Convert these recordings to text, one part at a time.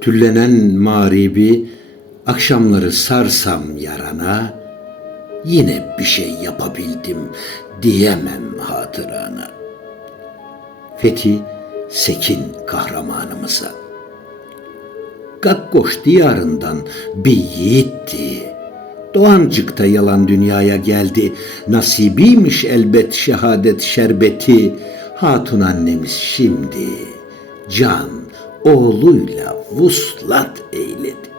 Tüllenen mağribi, akşamları sarsam yarana, yine bir şey yapabildim diyemem hatırana. Fethi Sekin kahramanımıza. Gakkoş diyarından bir yiğitti. Doğancıkta yalan dünyaya geldi. Nasibiymiş elbet şehadet şerbeti. Hatun annemiz şimdi can oğluyla vuslat eyledi.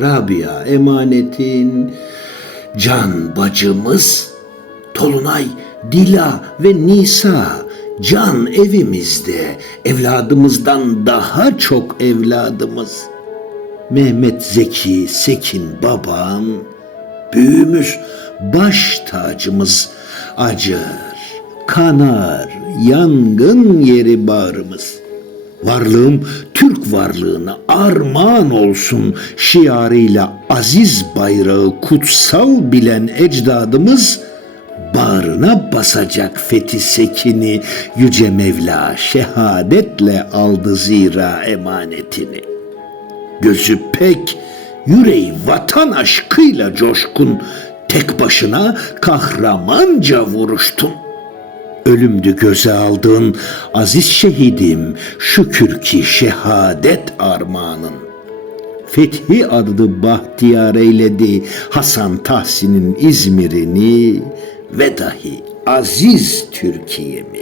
Rabia emanetin can bacımız Tolunay, Dila ve Nisa can evimizde evladımızdan daha çok evladımız. Mehmet Zeki Sekin babam büyüğümüz baş tacımız acır, kanar, yangın yeri bağrımız. Varlığım Türk varlığına armağan olsun şiarıyla aziz bayrağı kutsal bilen ecdadımız bağrına basacak fethi sekini yüce Mevla şehadetle aldı zira emanetini. Gözü pek yüreği vatan aşkıyla coşkun tek başına kahramanca vuruştun. Ölümdü göze aldığın aziz şehidim şükür ki şehadet armağanın. Fethi adlı bahtiyar eyledi Hasan Tahsin'in İzmir'ini ve dahi aziz Türkiye'mi.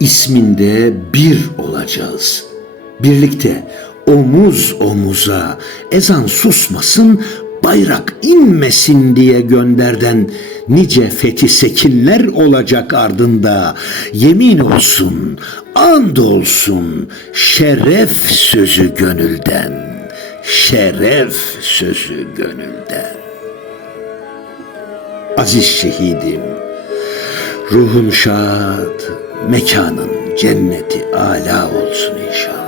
İsminde bir olacağız. Birlikte omuz omuza ezan susmasın, bayrak inmesin diye gönderden nice fethi sekinler olacak ardında. Yemin olsun, and olsun, şeref sözü gönülden, şeref sözü gönülden. Aziz şehidim, ruhun şad, mekanın cenneti ala olsun inşallah.